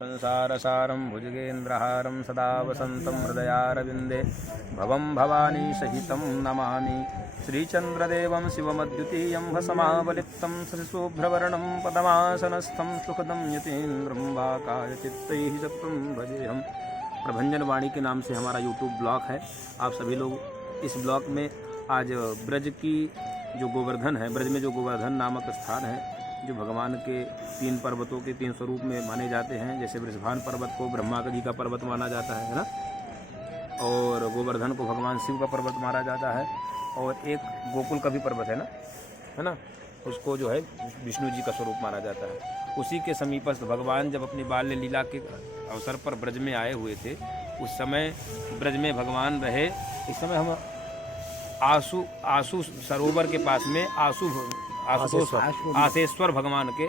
संसारसारं भुजगेन्द्रहारं सदा वसन्तं हृदयारविन्दे भवं भवानी सहितं नमामि। श्रीचन्द्रदेवं शिवमद्वितीयं भसमावलिप्तं शशिशुभ्रवर्णं पद्मासनस्थं सुखदं यतीन्द्रं वाकायचित्तैः सत्वं भजेऽहम्। प्रभंजन वाणी के नाम से हमारा यूट्यूब ब्लॉग है। आप सभी लोग इस ब्लॉग में आज ब्रज की जो गोवर्धन है, ब्रज में जो गोवर्धन नामक स्थान है, जो भगवान के 3 पर्वतों के 3 स्वरूप में माने जाते हैं। जैसे वृषभान पर्वत को ब्रह्मा जी का पर्वत माना जाता है ना, और गोवर्धन को भगवान शिव का पर्वत माना जाता है, और एक गोकुल का भी पर्वत है ना, उसको जो है विष्णु जी का स्वरूप माना जाता है। उसी के समीपस्थ भगवान जब अपनी बाल्य लीला के अवसर पर ब्रज में आए हुए थे, उस समय ब्रज में भगवान रहे। इस समय हम आसू सरोवर के पास में आसेश्वर भगवान के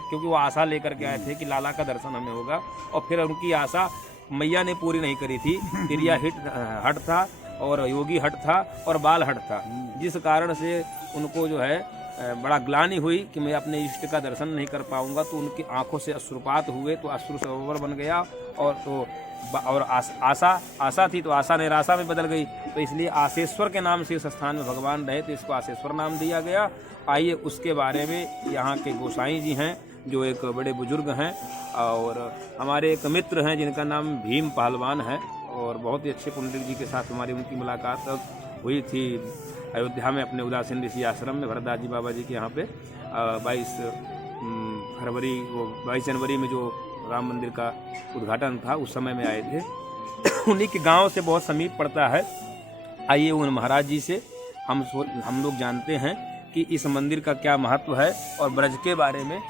क्योंकि वो आशा लेकर के आए थे कि लाला का दर्शन हमें होगा, और फिर उनकी आशा मैया ने पूरी नहीं करी थी। तिरिया हट था और योगी हट था और बाल हट था, जिस कारण से उनको जो है बड़ा ग्लानि हुई कि मैं अपने इष्ट का दर्शन नहीं कर पाऊंगा। तो उनकी आंखों से अश्रुपात हुए, तो अश्रु सरोवर बन गया, और आशा थी तो आशा निराशा में बदल गई। तो इसलिए आसेश्वर के नाम से इस स्थान में भगवान रहे, तो इसको आसेश्वर नाम दिया गया। आइए उसके बारे में, यहाँ के गोसाई जी हैं जो एक बड़े बुजुर्ग हैं, और हमारे एक मित्र हैं जिनका नाम भीम पहलवान है, और बहुत ही अच्छे पुंडरिक जी के साथ हमारी उनकी मुलाकात हुई थी अयोध्या में अपने उदासीन ऋषि आश्रम में भरतदास जी बाबा जी के यहाँ पे 22 जनवरी में जो राम मंदिर का उद्घाटन था, उस समय में आए थे। उन्हीं के गांव से बहुत समीप पड़ता है। आइए उन महाराज जी से हम लोग जानते हैं कि इस मंदिर का क्या महत्व है, और ब्रज के बारे में,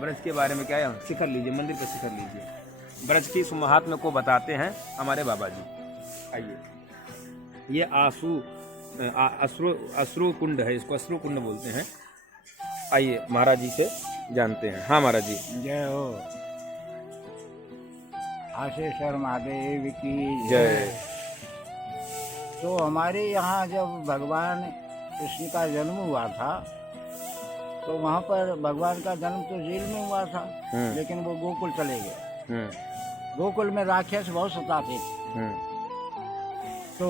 ब्रज के बारे में क्या है। शिखर लीजिए, मंदिर पर शिखर लीजिए। ब्रज की इस महात्म्य को बताते हैं हमारे बाबा जी। आइए, ये अश्रु कुंड है, इसको अश्रु कुंड बोलते हैं। आइए महाराज जी से जानते हैं। हाँ महाराज जी। जय हो। आशेश्वर महादेव की जय। तो हमारे यहाँ जब भगवान कृष्ण का जन्म हुआ था, तो वहाँ पर भगवान का जन्म तो जेल में हुआ था, लेकिन वो गोकुल चले गए। गोकुल में राक्षस बहुत सताते थे। तो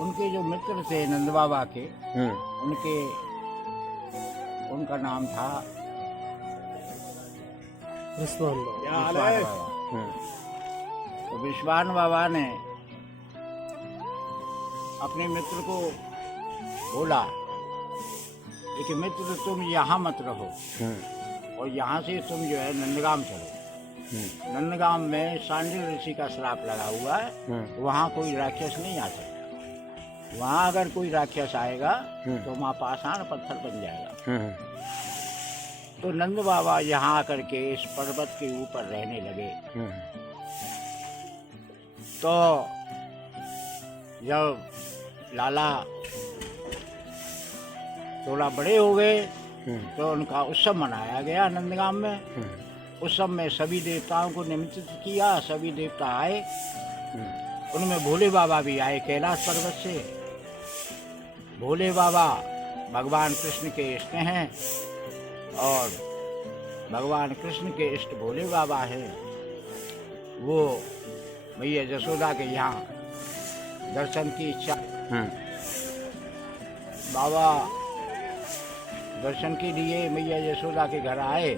उनके जो मित्र थे नंद बाबा के, उनका नाम था विश्वान बाबा। तो विश्वान बाबा ने अपने मित्र को बोला कि मित्र तुम यहाँ मत रहो, और यहाँ से तुम जो है नंदगाम चलो। नंदगाम में सांडिल ऋषि का श्राप लगा हुआ है, वहाँ कोई राक्षस नहीं आ सकता। वहाँ अगर कोई राक्षस आएगा तो वहाँ पाषाण पत्थर बन जाएगा। तो नंद बाबा यहाँ आकर के इस पर्वत के ऊपर रहने लगे। तो जब लाला थोड़ा बड़े हो गए, तो उनका उत्सव मनाया गया नंदगाम में। उत्सव में सभी देवताओं को निमंत्रित किया, सभी देवता आए। उनमें भोले बाबा भी आए कैलाश पर्वत से। भोले बाबा भगवान कृष्ण के इष्ट हैं, और भगवान कृष्ण के इष्ट भोले बाबा हैं। वो मैया यशोदा के यहाँ दर्शन की इच्छा, बाबा दर्शन के लिए मैया यशोदा के घर आए।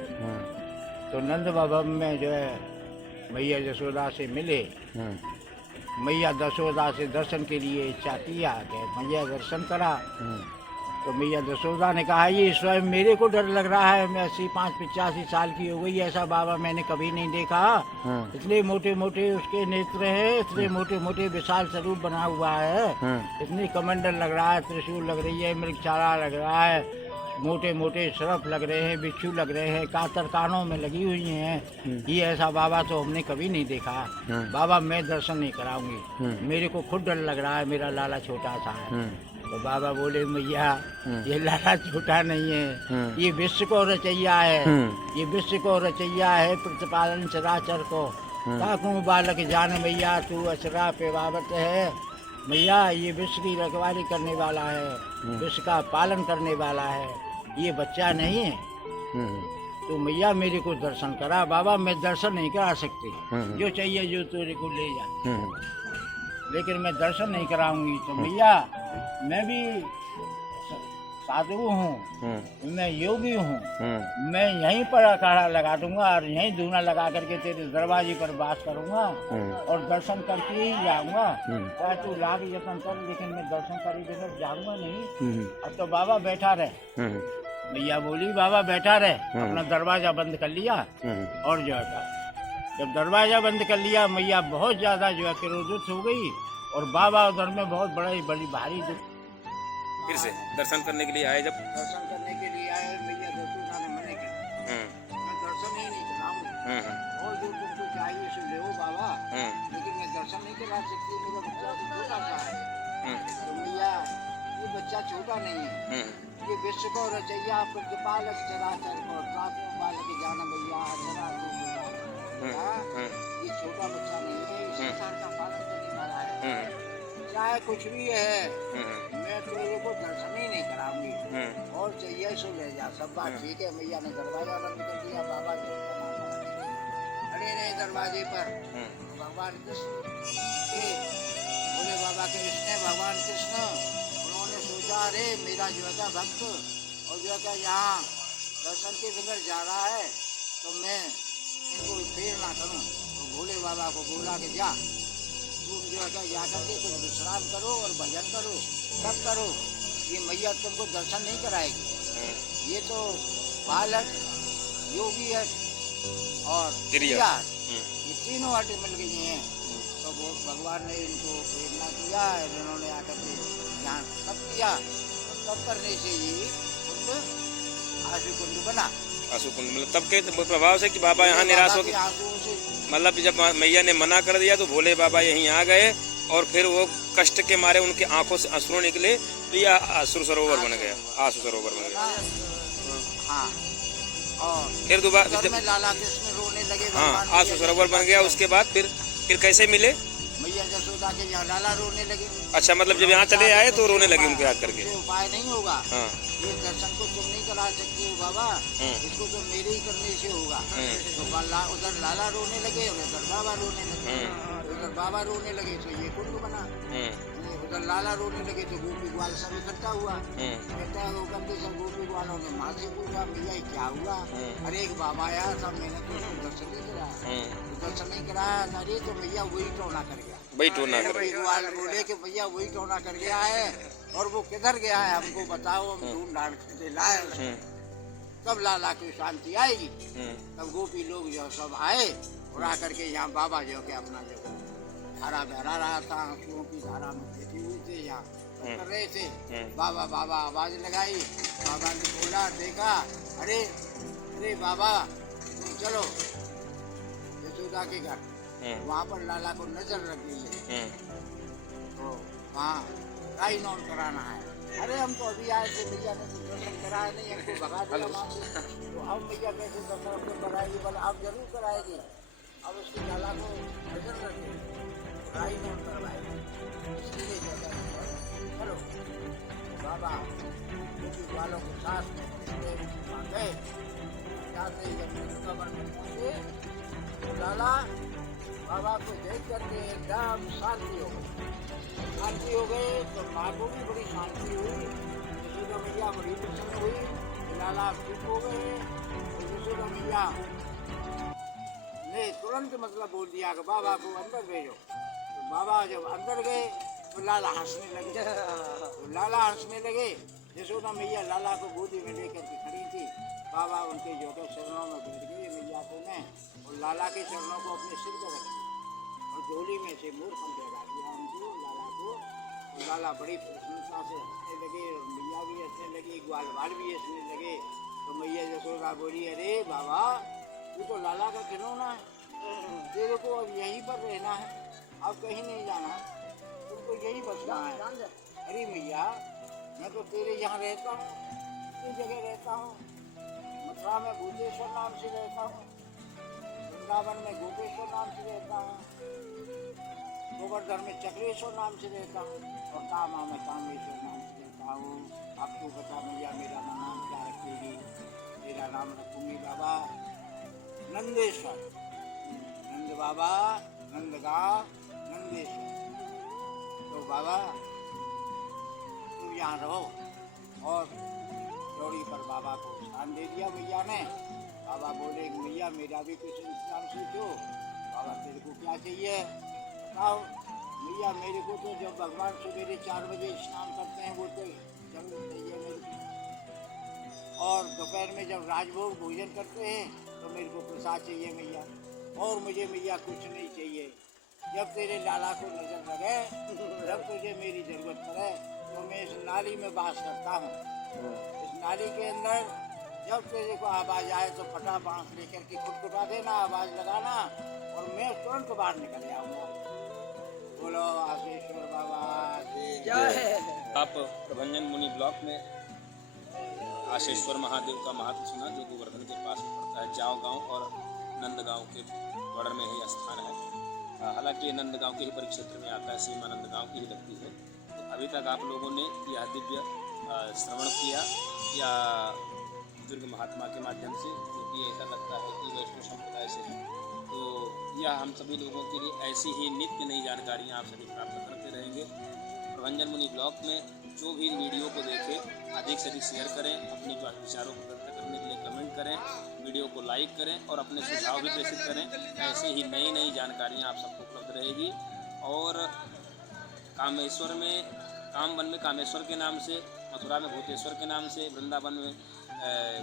तो नंद भवन में जो है मैया यशोदा से मिले। मैया यशोदा से दर्शन के लिए इच्छा किया कि मैया दर्शन करा। तो मैया यशोदा ने कहा, ये स्वयं मेरे को डर लग रहा है, मैं 85 साल की हो गई, ऐसा बाबा मैंने कभी नहीं देखा। इतने मोटे मोटे उसके नेत्र हैं, इतने मोटे मोटे विशाल स्वरूप बना हुआ है, इतनी कमंडल लग रहा है, त्रिशूल लग रही है, मृगछाला लग रहा है, मोटे मोटे सरफ लग रहे हैं, बिच्छू लग रहे हैं, कातर कानों में लगी हुई हैं। ये ऐसा बाबा तो हमने कभी नहीं देखा। बाबा मैं दर्शन नहीं कराऊंगी, मेरे को खुद डर लग रहा है, मेरा लाला छोटा सा है। तो बाबा बोले, मैया ये लाला छोटा नहीं है, ये विश्व को रचैया है, ये विश्व को रचैया है, प्रतिपालन चराचर को। ताकू बालक जान मैया तू अचरा पे बाबत है। मैया ये विश्व की रखवाली करने वाला है, विश्व का पालन करने वाला है, ये बच्चा नहीं है। तो मैया मेरे को दर्शन करा। बाबा मैं दर्शन नहीं करा सकती, जो चाहिए जो तेरे को ले जा, लेकिन मैं दर्शन नहीं कराऊंगी। तो मैया मैं भी साधु हूँ, मैं योगी हूँ, मैं यहीं पर अखाड़ा लगा दूंगा और यहीं धूना लगा करके तेरे दरवाजे पर वास करूंगा और दर्शन करके ही जाऊंगा। चाहे तू लाख यत्न कर, लेकिन मैं दर्शन कर ही देकर जाऊंगा नहीं। अब तो बाबा बैठा रहे। मैया बोली बाबा बैठा रहे, अपना दरवाजा बंद कर लिया और जो है जब दरवाजा बंद कर लिया, मैया बहुत ज्यादा जो है क्रोधित हो गई और बाबा उधर में बहुत बड़ी भारी फिर से दर्शन करने के लिए आए। जब दर्शन करने के लिए आए, मैया दसूना ने मना किया, मैं दर्शन ही नहीं कराऊंगा, और जो तुमको चाहिए सो ले बाबा, लेकिन मैं दर्शन नहीं करा सकती, मेरा बच्चा तो छोटा सा है। तो मैया ये बच्चा छोटा नहीं है, ये विश्व को रचैया प्रतिपालक चराचर को सातों बालक जाना मैया ये छोटा बच्चा नहीं है, इस संसार का पालन करने वाला है। चाहे कुछ भी है, मैं तेरे को दर्शन ही नहीं कराऊंगी, और चाहिए सो ले जा। सब बात ठीक है। मैया ने दरवाजा बंद कर दिया। बाबा जी खड़े रहे दरवाजे पर। भगवान कृष्ण बोले बाबा के इसने भगवान कृष्ण उन्होंने सोचा अरे मेरा जो है भक्त और जो है यहाँ दर्शन के बगैर जा रहा है, तो मैं इनको फेर ना करूँ। तो भोले बाबा को बोला कि जा तुम जो है जाकर के कुछ विश्राम करो और भजन करो, सब करो, ये मैया तुमको दर्शन नहीं कराएगी। ये तो बालक योगी है और चिड़िया, ये तीनों आटे मिल गई हैं। तो वो भगवान ने इनको प्रेरणा किया और इन्होंने आकर के यहाँ तप किया। तप करने से ये कुंड आशु कुंड बना। आंसू कुंड मतलब तब के प्रभाव से कि बाबा यहाँ निराश हो गए, मतलब जब मैया ने मना कर दिया तो भोले बाबा यहीं आ गए और फिर वो कष्ट के मारे उनकी आंखों से अश्रु निकले, तो यह आंसू सरोवर बन गया, आंसू सरोवर बन गया। हाँ, और फिर दोबारा लाला कृष्ण रोने लगे। हाँ, आंसू सरोवर बन गया। उसके बाद फिर कैसे मिले मैया जसोदा के यहाँ लाला रोने लगे। अच्छा, मतलब जब यहाँ चले आए तो रोने लगे उनको याद करके। उपाय नहीं होगा। हाँ, ये दर्शन को तुम नहीं करा सकते हो बाबा, इसको तो मेरे ही करने से होगा। तो उधर लाला रोने लगे, उधर बाबा रोने लगे, उधर बाबा रोने लगे तो ये कुंड बना। उधर लाला रोने लगे तो गोपी ग्वाल सब इकट्ठा हुआ। इकट्ठा होकर के सब गोपी ग्वालों ने माँ से पूछा भैया क्या हुआ? अरे एक बाबा आया था, मैंने तो उसको दर्शन नहीं कराया। दर्शन नहीं कराया, अरे तो भैया वही टोना कर गया। वही टोना कर गया। ग्वाल बोले कि भैया वही टोना कर गया है, और वो किधर गया है हमको बताओ, हम ढूंढ ढांढ के लाए। तब लाला की शांति आएगी। तब गोपी लोग जो सब आए और आकर के यहाँ बाबा जो के अपना जो धारा बहरा रहा था, आंसुओं की धारा में बैठी हुई थे, यहाँ कर रहे थे। बाबा बाबा आवाज लगाई। बाबा ने बोला देखा, अरे अरे बाबा तुम चलो यशोदा के घर। वहाँ पर लाला को नजर लग गई है, तो वहाँ राई नॉन कराना है। अरे हम तो अभी आए थे, भैया ने दर्शन कराया नहीं, हमको भगा दिया वहाँ से। तो अब भैया कैसे दर्शन कराएगी? बोला आप जरूर कराएगी। अब उसकी लाला को नजर लग गई, राई नॉन करवाएगी, इसलिए चलो बाबा गोपी वालों के साथ गए। जाते ही जब कब्र में पहुंचे तो लाला बाबा को देख करके एकदम शांति हो गई। शांति हो गए तो माँ को भी बड़ी शांति हुई। यशोदा मैया बड़ी प्रसन्न हुई। लाला ठीक हो गए। यशोदा मैया ने तुरंत मतलब बोल दिया कि बाबा को अंदर भेजो। तो बाबा जब अंदर गए तो लाला हंसने लगे। तो लाला हंसने लगे। यशोदा मैया लाला को गोदी में लेकर के खड़ी थी। बाबा उनके जो के चरणों में बैठ गए मैया को में, और लाला के चरणों को अपने सिर पर रख और झोली में से मूर्खम लगा दिया उनको, लाला को। तो लाला बड़ी प्रसन्नता से हंसने लगे और मैया भी हंसने लगी, ग्वाल बाल भी हंसने लगे। तो मैया यशोदा बोली अरे बाबा तू तो लाला का खिलौना है, तेरे को अब यहीं पर रहना है, अब कहीं नहीं जाना है, तुमको यहीं बसना है। अरे मैया मैं तो तेरे यहाँ रहता हूँ, इस जगह रहता हूँ, मथुरा में भूतेश्वर नाम से रहता हूँ, वृंदावन में गोपेश्वर नाम से रहता हूँ, गोवर्धन में चक्रेश्वर नाम से रहता हूँ, और कामा में कामेश्वर नाम से रहता हूँ। अब तू बता मैया मेरा नाम क्या रखेगी? मेरा नाम रखूंगी बाबा नंदेश्वर, नंद बाबा, नंदगांव, नंदेश्वर। तो बाबा तुम यहाँ रहो। और चौड़ी पर बाबा को स्थान दे दिया मैया ने। बाबा बोले मैया मेरा भी कुछ इंतजाम सोचो। बाबा तेरे को क्या चाहिए बताओ। मैया मेरे को तो जब भगवान सवेरे 4 बजे स्नान करते हैं वो तो जरूर चाहिए मेरे को। और दोपहर में जब राजभोग भोजन करते हैं तो मेरे को प्रसाद चाहिए मैया। और मुझे मैया कुछ नहीं चाहिए। जब तेरे लाला को नजर लगे, जब तुझे मेरी जरूरत पड़े तो मैं इस नाली में वास करता हूँ। इस नाली के अंदर जब तेरे को आवाज आए तो फटा बांस लेकर के खुटखुटा देना, आवाज लगाना और मैं तुरंत बाहर निकल जाऊंगा। बोलो आशेश्वर बाबा की जय। आप प्रभंजन मुनि ब्लॉक में आशेश्वर महादेव का महत्व सुना, जो गोवर्धन के पास में पड़ता है। जाओ गांव और नंदगांव के बॉर्डर में ही स्थान है। हालांकि नंदगांव के ही परिक्षेत्र में आता है, सीमा नंदगांव की ही लगती है। तो अभी तक आप लोगों ने यह दिव्य श्रवण किया या बुजुर्ग महात्मा के माध्यम से, क्योंकि ऐसा लगता है कि वैष्णव संप्रदाय से है। तो यह हम सभी लोगों के लिए ऐसी ही नित्य नई जानकारियाँ आप सभी प्राप्त करते रहेंगे। प्रभंजन मुनि ब्लॉग में जो भी वीडियो को देखें अधिक से अधिक शेयर करें, अपने विचारों को व्यक्त करने के लिए कमेंट करें, वीडियो को लाइक करें और अपने सुझाव भी प्रेषित करें। ऐसे ही नई नई जानकारियाँ आप सबको उपलब्ध रहेगी। और कामेश्वर में कामवन में कामेश्वर के नाम से, मथुरा में भूतेश्वर के नाम से, वृंदावन में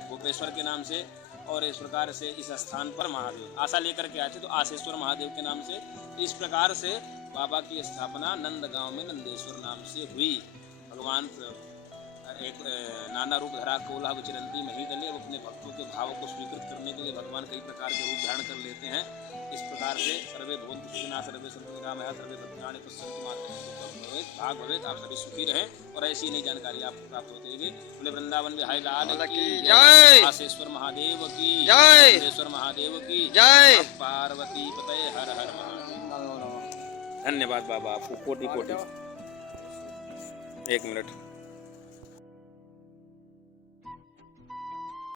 गोपेश्वर के नाम से, और इस प्रकार से इस स्थान पर महादेव आशा लेकर के आए थे तो आशेश्वर महादेव के नाम से। इस प्रकार से बाबा की स्थापना नंदगांव में नंदेश्वर नाम से हुई। भगवान एक नाना रूप धरा कोला विचरंती मही दले। अब अपने भक्तों के भावों को स्वीकृत करने के लिए भगवान कई प्रकार के रूप धारण कर लेते हैं। इस प्रकार से सर्वे भूत सुखिना सर्वे संतु निरामया सर्वे भद्राणि पश्यन्तु मा कश्चित् भाग भवेत्। आप सभी सुखी रहें और ऐसी नई जानकारी आपको प्राप्त होती रहेगी। बोले वृंदावन बिहारी लाल की जय, आशेश्वर महादेव की जय, नंदेश्वर महादेव की जय, पार्वती पतये हर हर महादेव। धन्यवाद बाबा, आपको कोटि कोटि। 1 मिनट।